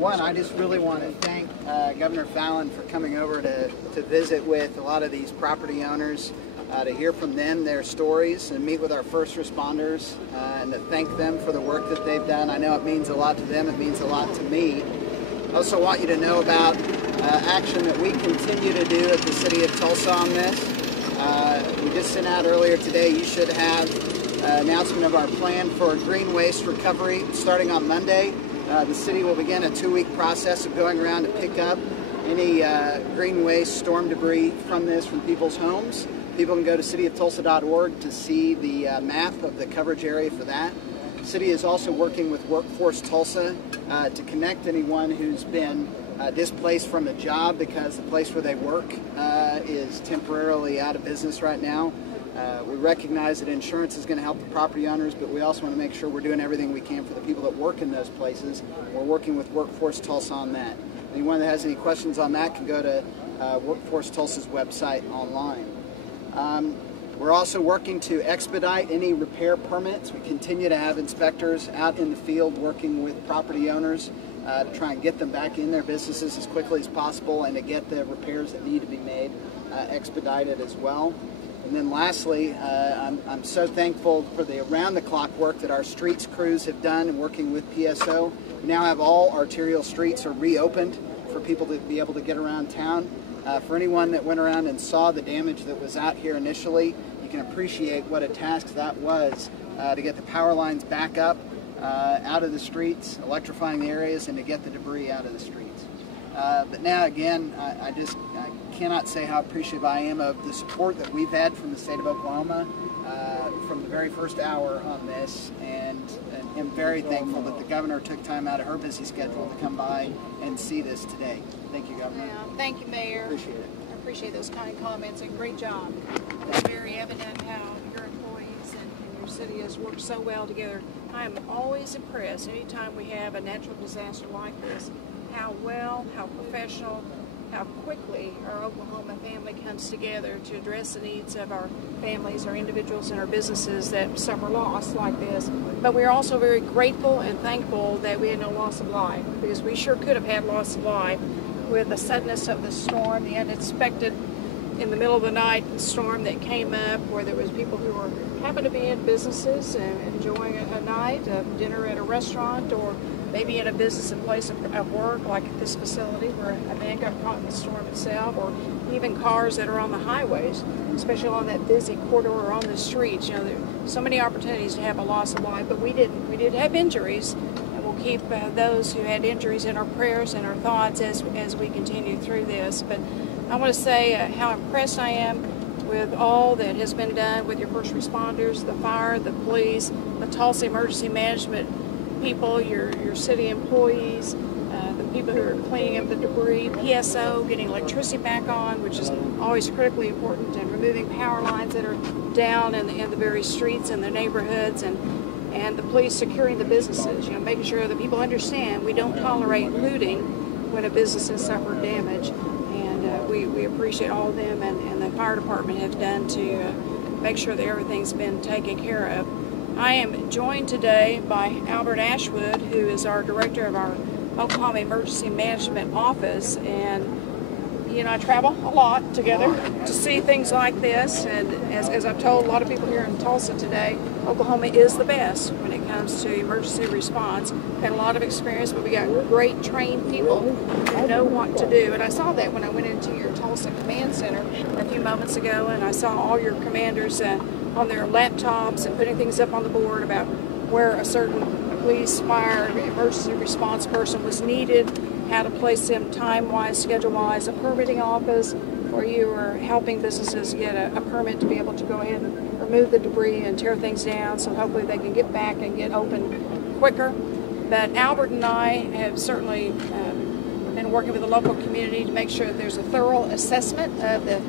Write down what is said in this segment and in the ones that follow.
One, I just really want to thank Governor Fallin for coming over to visit with a lot of these property owners, to hear from them, their stories, and meet with our first responders, and to thank them for the work that they've done. I know it means a lot to them, it means a lot to me. I also want you to know about action that we continue to do at the City of Tulsa on this. We just sent out earlier today, you should have an announcement of our plan for green waste recovery starting on Monday. The city will begin a 2-week process of going around to pick up any green waste, storm debris from people's homes. People can go to cityoftulsa.org to see the map of the coverage area for that. The city is also working with Workforce Tulsa to connect anyone who's been displaced from a job because the place where they work is temporarily out of business right now. We recognize that insurance is going to help the property owners, but we also want to make sure we're doing everything we can for the people that work in those places. We're working with Workforce Tulsa on that. Anyone that has any questions on that can go to Workforce Tulsa's website online. We're also working to expedite any repair permits. We continue to have inspectors out in the field working with property owners to try and get them back in their businesses as quickly as possible and to get the repairs that need to be made expedited as well. And then lastly, I'm so thankful for the around-the-clock work that our streets crews have done in working with PSO. We now have all arterial streets are reopened for people to be able to get around town. For anyone that went around and saw the damage that was out here initially, you can appreciate what a task that was to get the power lines back up out of the streets, electrifying the areas, and to get the debris out of the streets. But now again, I cannot say how appreciative I am of the support that we've had from the state of Oklahoma from the very first hour on this, and am very thankful that the governor took time out of her busy schedule to come by and see this today. Thank you, Governor. Yeah, thank you, Mayor. Appreciate it. I appreciate those kind comments, and great job. It's very evident how your employees and your city has worked so well together. I am always impressed anytime we have a natural disaster like this, how well, how professional, how quickly our Oklahoma family comes together to address the needs of our families, our individuals, and our businesses that suffer loss like this. But we're also very grateful and thankful that we had no loss of life, because we sure could have had loss of life with the suddenness of the storm, the unexpected in the middle of the night storm that came up, where there was people who were happened to be in businesses and enjoying a night of dinner at a restaurant, or maybe in a business and place of work, like at this facility where a man got caught in the storm itself, or even cars that are on the highways, especially on that busy corridor on the streets. You know, there are so many opportunities to have a loss of life, but we didn't. We did have injuries, and we'll keep those who had injuries in our prayers and our thoughts as we continue through this. But I want to say how impressed I am with all that has been done with your first responders, the fire, the police, the Tulsa Emergency Management people, your city employees, the people who are cleaning up the debris, PSO, getting electricity back on, which is always critically important, and removing power lines that are down in the very streets and the neighborhoods, and the police securing the businesses, you know, making sure that people understand we don't tolerate looting when a business has suffered damage. And we appreciate all of them and the fire department have done to make sure that everything's been taken care of. I am joined today by Albert Ashwood, who is our director of our Oklahoma Emergency Management Office, and he and I travel a lot together to see things like this, and as I've told a lot of people here in Tulsa today, Oklahoma is the best when it comes to emergency response. We've had a lot of experience, but we got great trained people who know what to do, and I saw that when I went into your Tulsa Command Center a few moments ago, and I saw all your commanders on their laptops and putting things up on the board about where a certain police, fire, emergency response person was needed, how to place them time-wise, schedule-wise, a permitting office where you are helping businesses get a permit to be able to go ahead and remove the debris and tear things down, so hopefully they can get back and get open quicker. But Albert and I have certainly been working with the local community to make sure that there's a thorough assessment of the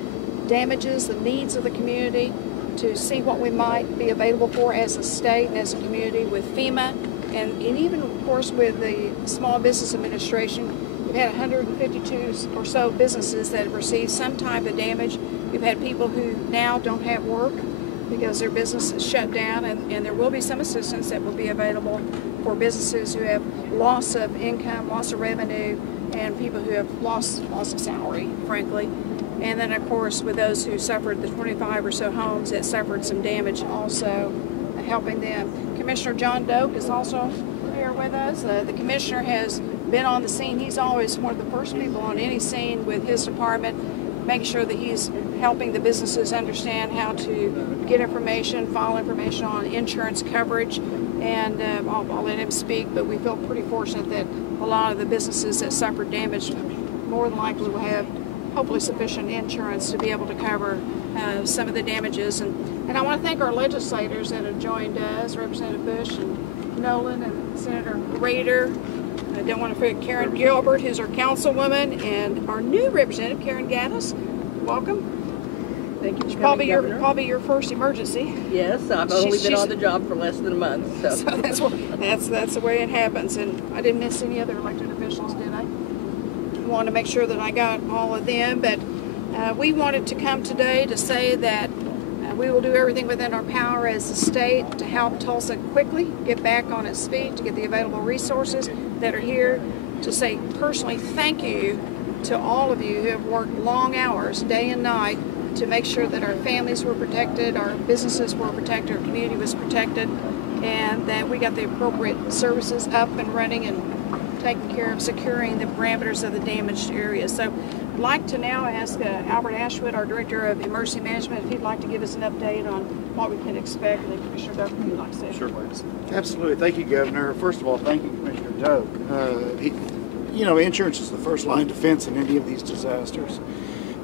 damages, the needs of the community, to see what we might be available for as a state and as a community with FEMA, and even, of course, with the Small Business Administration. We've had 152 or so businesses that have received some type of damage. We've had people who now don't have work. because their business is shut down, and there will be some assistance that will be available for businesses who have loss of income, loss of revenue, and people who have lost of salary, frankly. And then, of course, with those who suffered, the 25 or so homes that suffered some damage, also helping them. Commissioner John Doak is also here with us. The commissioner has been on the scene. He's always one of the first people on any scene with his department, making sure that he's helping the businesses understand how to get information, file information on insurance coverage. And I'll let him speak, but we feel pretty fortunate that a lot of the businesses that suffered damage more than likely will have hopefully sufficient insurance to be able to cover some of the damages. And I want to thank our legislators that have joined us, Representative Bush and Nolan and Senator Rader. I don't want to forget Karen Gilbert, who's our councilwoman, and our new representative, Karen Gaddis. Welcome. Thank you for Probably coming, your first emergency. Yes, I've only been on the job for less than a month. So, that's the way it happens. And I didn't miss any other elected officials, did I? Want to make sure that I got all of them, but we wanted to come today to say that we will do everything within our power as a state to help Tulsa quickly get back on its feet, to get the available resources that are here, to say personally thank you to all of you who have worked long hours, day and night, to make sure that our families were protected, our businesses were protected, our community was protected, and that we got the appropriate services up and running and taking care of securing the parameters of the damaged areas. So I'd like to now ask Albert Ashwood, our Director of Emergency Management, if he'd like to give us an update on what we can expect. And then Commissioner Doak, if you'd like to say a few words. Absolutely. Thank you, Governor. First of all, thank you, Commissioner Doak. You know, insurance is the first line of defense in any of these disasters.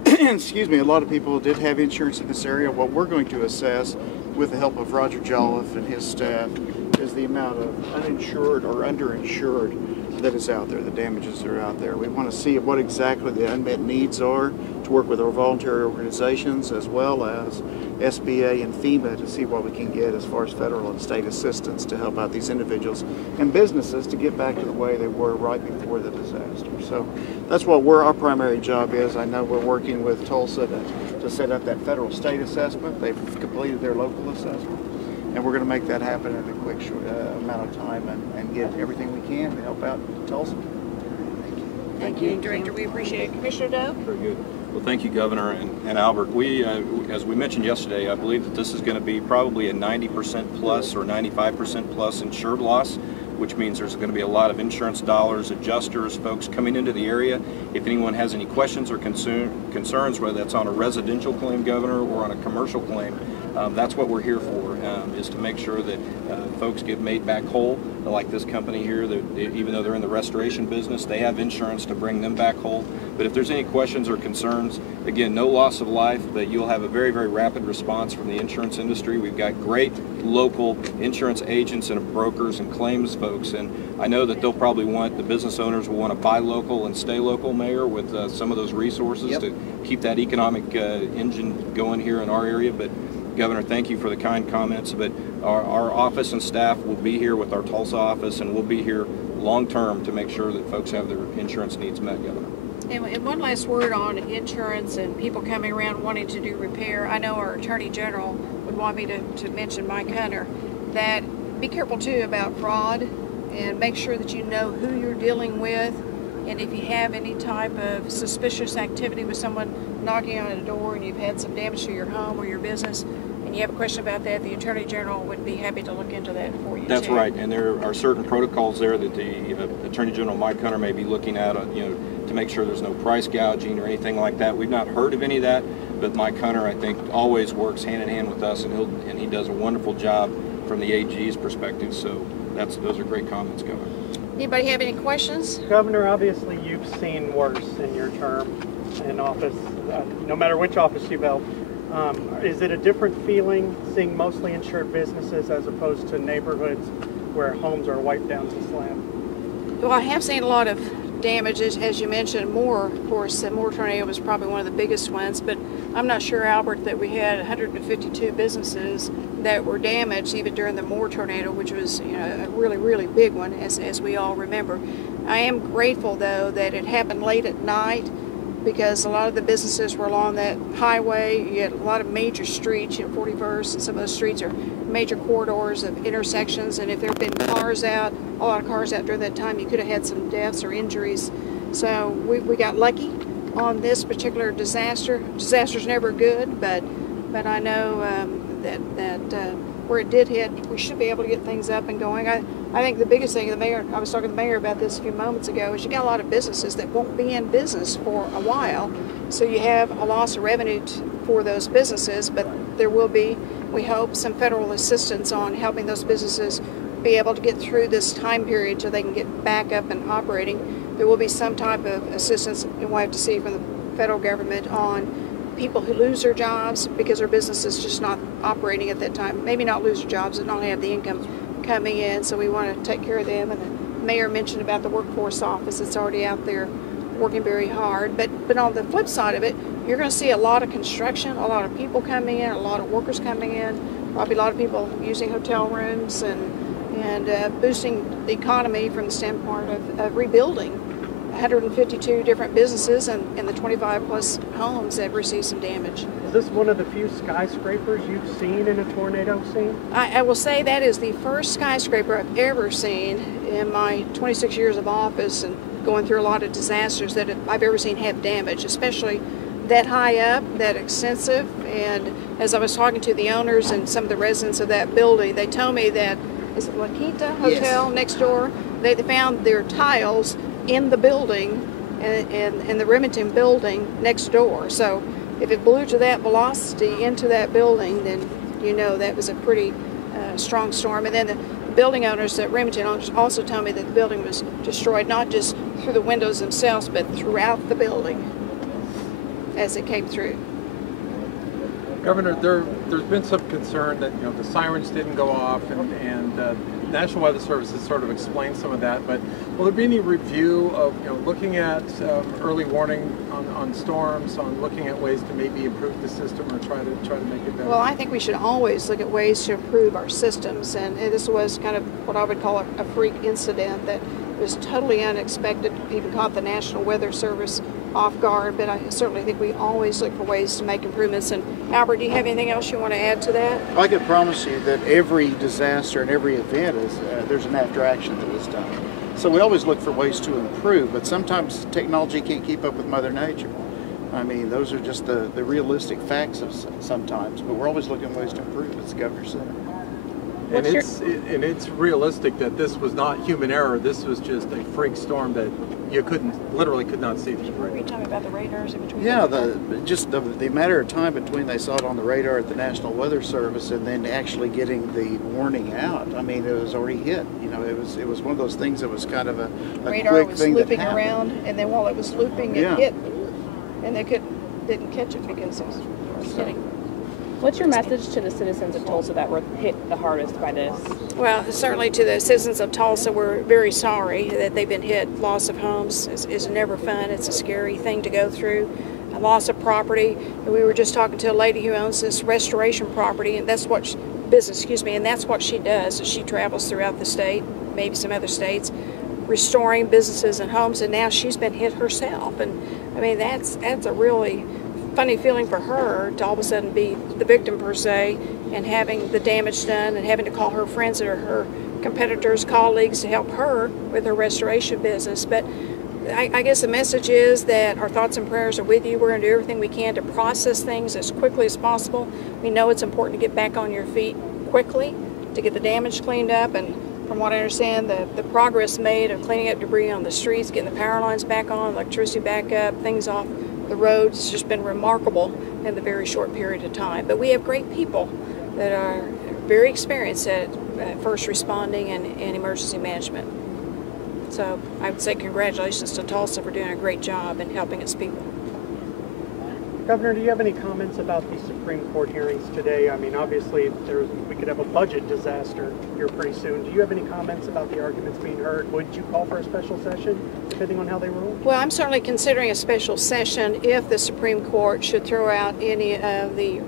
Excuse me, a lot of people did have insurance in this area. What we're going to assess with the help of Roger Jolliffe and his staff is the amount of uninsured or underinsured that is out there, the damages that are out there. We want to see what exactly the unmet needs are, to work with our voluntary organizations as well as SBA and FEMA to see what we can get as far as federal and state assistance to help out these individuals and businesses to get back to the way they were right before the disaster. So that's what our primary job is. I know we're working with Tulsa to set up that federal state assessment. They've completed their local assessment. And we're going to make that happen in a quick amount of time and get everything we can to help out Tulsa. Thank you, Director. We appreciate it. Commissioner Doak? Very good. Well, thank you, Governor and Albert. We, as we mentioned yesterday, I believe that this is going to be probably a 90% plus or 95% plus insured loss, which means there's going to be a lot of insurance dollars, adjusters, folks coming into the area. If anyone has any questions or concerns, whether that's on a residential claim, Governor, or on a commercial claim, that's what we're here for, is to make sure that folks get made back whole. Like this company here, even though they're in the restoration business, they have insurance to bring them back whole. But if there's any questions or concerns, again, no loss of life, but you'll have a very, very rapid response from the insurance industry. We've got great local insurance agents and brokers and claims folks, and I know that they'll probably the business owners will want to buy local and stay local, Mayor, with some of those resources to keep that economic engine going here in our area. But Governor, thank you for the kind comments, but our office and staff will be here with our Tulsa office, and we'll be here long term to make sure that folks have their insurance needs met, Governor. And one last word on insurance and people coming around wanting to do repair. I know our Attorney General would want me to mention Mike Hunter, that be careful too about fraud and make sure that you know who you're dealing with. And if you have any type of suspicious activity with someone knocking on a door and you've had some damage to your home or your business, and you have a question about that, the Attorney General would be happy to look into that for you. That's right, and there are certain protocols there that the Attorney General Mike Hunter may be looking at, to make sure there's no price gouging or anything like that. We've not heard of any of that, but Mike Hunter, I think, always works hand in hand with us, and he does a wonderful job from the AG's perspective. So those are great comments, Governor. Anybody have any questions? Governor, obviously you've seen worse in your term in office, no matter which office you've held. Is it a different feeling seeing mostly insured businesses as opposed to neighborhoods where homes are wiped down to slab? Well, I have seen a lot of damages, as you mentioned. Moore, of course, the Moore tornado was probably one of the biggest ones, but I'm not sure, Albert, that we had 152 businesses that were damaged even during the Moore tornado, which was a really, really big one, as we all remember. I am grateful, though, that it happened late at night, because a lot of the businesses were along that highway. You had a lot of major streets, 41st, and some of those streets are major corridors of intersections, and if there had been cars out, a lot of cars out during that time, you could have had some deaths or injuries. So we got lucky on this particular disaster. Disaster's never good, but I know that where it did hit, we should be able to get things up and going. I think the biggest thing, I was talking to the mayor about this a few moments ago, is you got a lot of businesses that won't be in business for a while. So you have a loss of revenue for those businesses, but there will be, we hope, some federal assistance on helping those businesses be able to get through this time period so they can get back up and operating. There will be some type of assistance, and we'll have to see from the federal government on people who lose their jobs because their business is just not operating at that time. Maybe not lose their jobs, but not have the income coming in, so we want to take care of them. And the mayor mentioned about the workforce office. It's already out there working very hard. But on the flip side of it, you're going to see a lot of construction, a lot of people coming in, a lot of workers coming in, probably a lot of people using hotel rooms and boosting the economy from the standpoint of rebuilding 152 different businesses and the 25 plus homes that received some damage. Is this one of the few skyscrapers you've seen in a tornado scene? I will say that is the first skyscraper I've ever seen in my 26 years of office and going through a lot of disasters that I've ever seen have damage, especially that high up, that extensive. And as I was talking to the owners and some of the residents of that building, they told me that, is it La Quinta Hotel next door? They found their tiles in the building and the Remington building next door. So if it blew to that velocity into that building, then you know that was a pretty strong storm. And then the building owners at Remington owners also tell me that the building was destroyed not just through the windows themselves, but throughout the building as it came through. Governor, there's been some concern that the sirens didn't go off, and National Weather Service has sort of explained some of that. But will there be any review of looking at early warning on storms, on looking at ways to maybe improve the system or try to make it better? Well, I think we should always look at ways to improve our systems, and this was kind of what I would call a freak incident that was totally unexpected. Even caught the National Weather Service off guard, but I certainly think we always look for ways to make improvements. And Albert, do you have anything else you want to add to that? I can promise you that every disaster and every event there's an after action that is done. So we always look for ways to improve, but sometimes technology can't keep up with Mother Nature. I mean, those are just the realistic facts of sometimes, but we're always looking for ways to improve, as the governor said. And it's realistic that this was not human error. This was just a freak storm that you literally could not see. Were you talking about the radars in between? Yeah, the matter of time between they saw it on the radar at the National Weather Service and then actually getting the warning out. I mean, it was already hit. It was one of those things that was kind of a radar quick was thing looping that happened. around, and then while it was looping, it hit, and they didn't catch it because it was hitting. What's your message to the citizens of Tulsa that were hit the hardest by this? Well, certainly to the citizens of Tulsa, we're very sorry that they've been hit. Loss of homes is never fun. It's a scary thing to go through. A loss of property. We were just talking to a lady who owns this restoration property, and that's what and that's what she does. She travels throughout the state, maybe some other states, restoring businesses and homes, and now she's been hit herself. And I mean, that's a really funny feeling for her to all of a sudden be the victim per se and having the damage done and having to call her friends or her competitors, colleagues to help her with her restoration business. But I guess the message is that our thoughts and prayers are with you. We're going to do everything we can to process things as quickly as possible. We know it's important to get back on your feet quickly, to get the damage cleaned up, and from what I understand, the progress made of cleaning up debris on the streets, getting the power lines back on, electricity back up, things off the roads has just been remarkable in the very short period of time. But we have great people that are very experienced at first responding and emergency management. So I would say congratulations to Tulsa for doing a great job in helping its people. Governor, do you have any comments about the Supreme Court hearings today? I mean, obviously, we could have a budget disaster here pretty soon. Do you have any comments about the arguments being heard? Would you call for a special session, depending on how they rule? Well, I'm certainly considering a special session if the Supreme Court should throw out any of the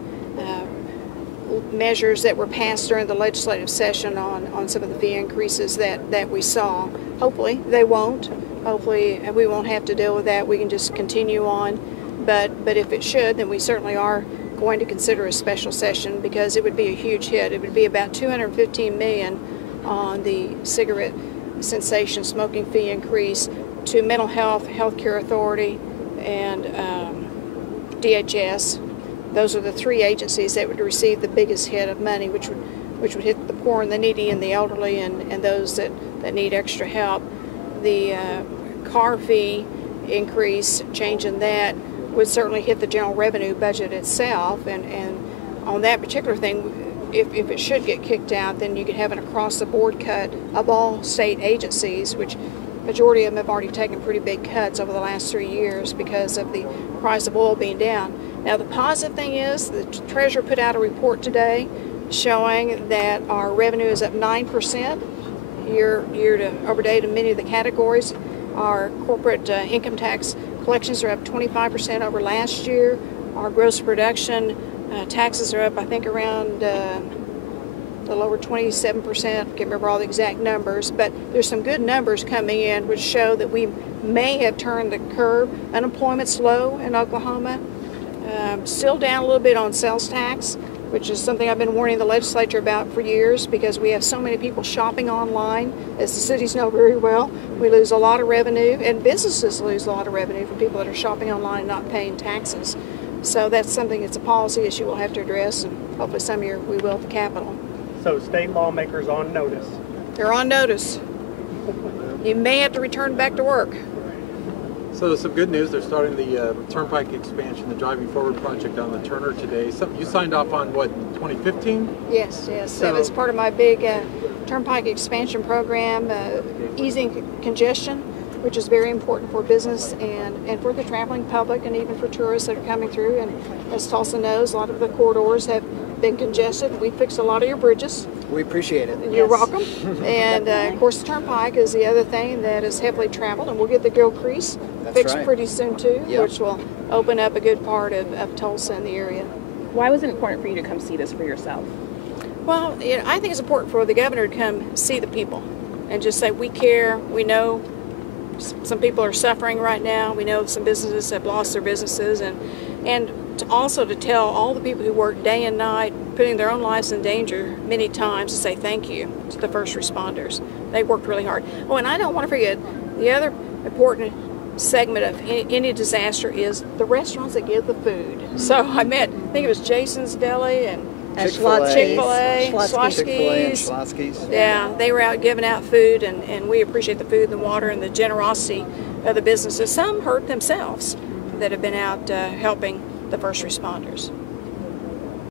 measures that were passed during the legislative session on some of the fee increases that we saw. Hopefully they won't, Hopefully we won't have to deal with that. We can just continue on. But if it should, then we certainly are going to consider a special session, because it would be a huge hit. It would be about $215 million on the cigarette cessation smoking fee increase to mental health, healthcare authority, and DHS. Those are the three agencies that would receive the biggest hit of money, which would hit the poor and the needy and the elderly and those that need extra help. The car fee increase, changing that, would certainly hit the general revenue budget itself, and on that particular thing, if it should get kicked out, then you could have an across-the-board cut of all state agencies, which majority of them have already taken pretty big cuts over the last 3 years because of the price of oil being down. Now, the positive thing is the Treasurer put out a report today showing that our revenue is up 9% year to over date in many of the categories. Our corporate income tax collections are up 25% over last year. Our gross production taxes are up, I think, around a little over 27%. I can't remember all the exact numbers, but there's some good numbers coming in which show that we may have turned the curve. Unemployment's low in Oklahoma. Still down a little bit on sales tax, which is something I've been warning the legislature about for years, because we have so many people shopping online. As the cities know very well, we lose a lot of revenue, and businesses lose a lot of revenue from people that are shopping online and not paying taxes. So that's something, it's a policy issue we'll have to address, and hopefully some year we will at the Capitol. So state lawmakers on notice. They're on notice. You may have to return back to work. So there's some good news. They're starting the Turnpike expansion, the Driving Forward project on the Turner today. You signed off on, what, 2015? Yes. So It's part of my big Turnpike expansion program, easing congestion, which is very important for business and for the traveling public, and even for tourists that are coming through. And as Tulsa knows, a lot of the corridors have been congested. We fixed a lot of your bridges. We appreciate it. You're welcome. And of course, the Turnpike is the other thing that is heavily traveled, and we'll get the Gill Crease fixed pretty soon too, which will open up a good part of Tulsa and the area. Why was it important for you to come see this for yourself? Well, I think it's important for the governor to come see the people and just say, we care, we know some people are suffering right now, we know some businesses have lost their businesses, and also to tell all the people who work day and night, putting their own lives in danger many times, to say thank you to the first responders. They worked really hard. Oh, and I don't want to forget, the other important segment of any disaster is the restaurants that give the food. So I think it was Jason's Deli and Chick-fil-A, Schlotzsky's. Yeah, they were out giving out food, and we appreciate the food and the water and the generosity of the businesses. Some hurt themselves that have been out helping the first responders.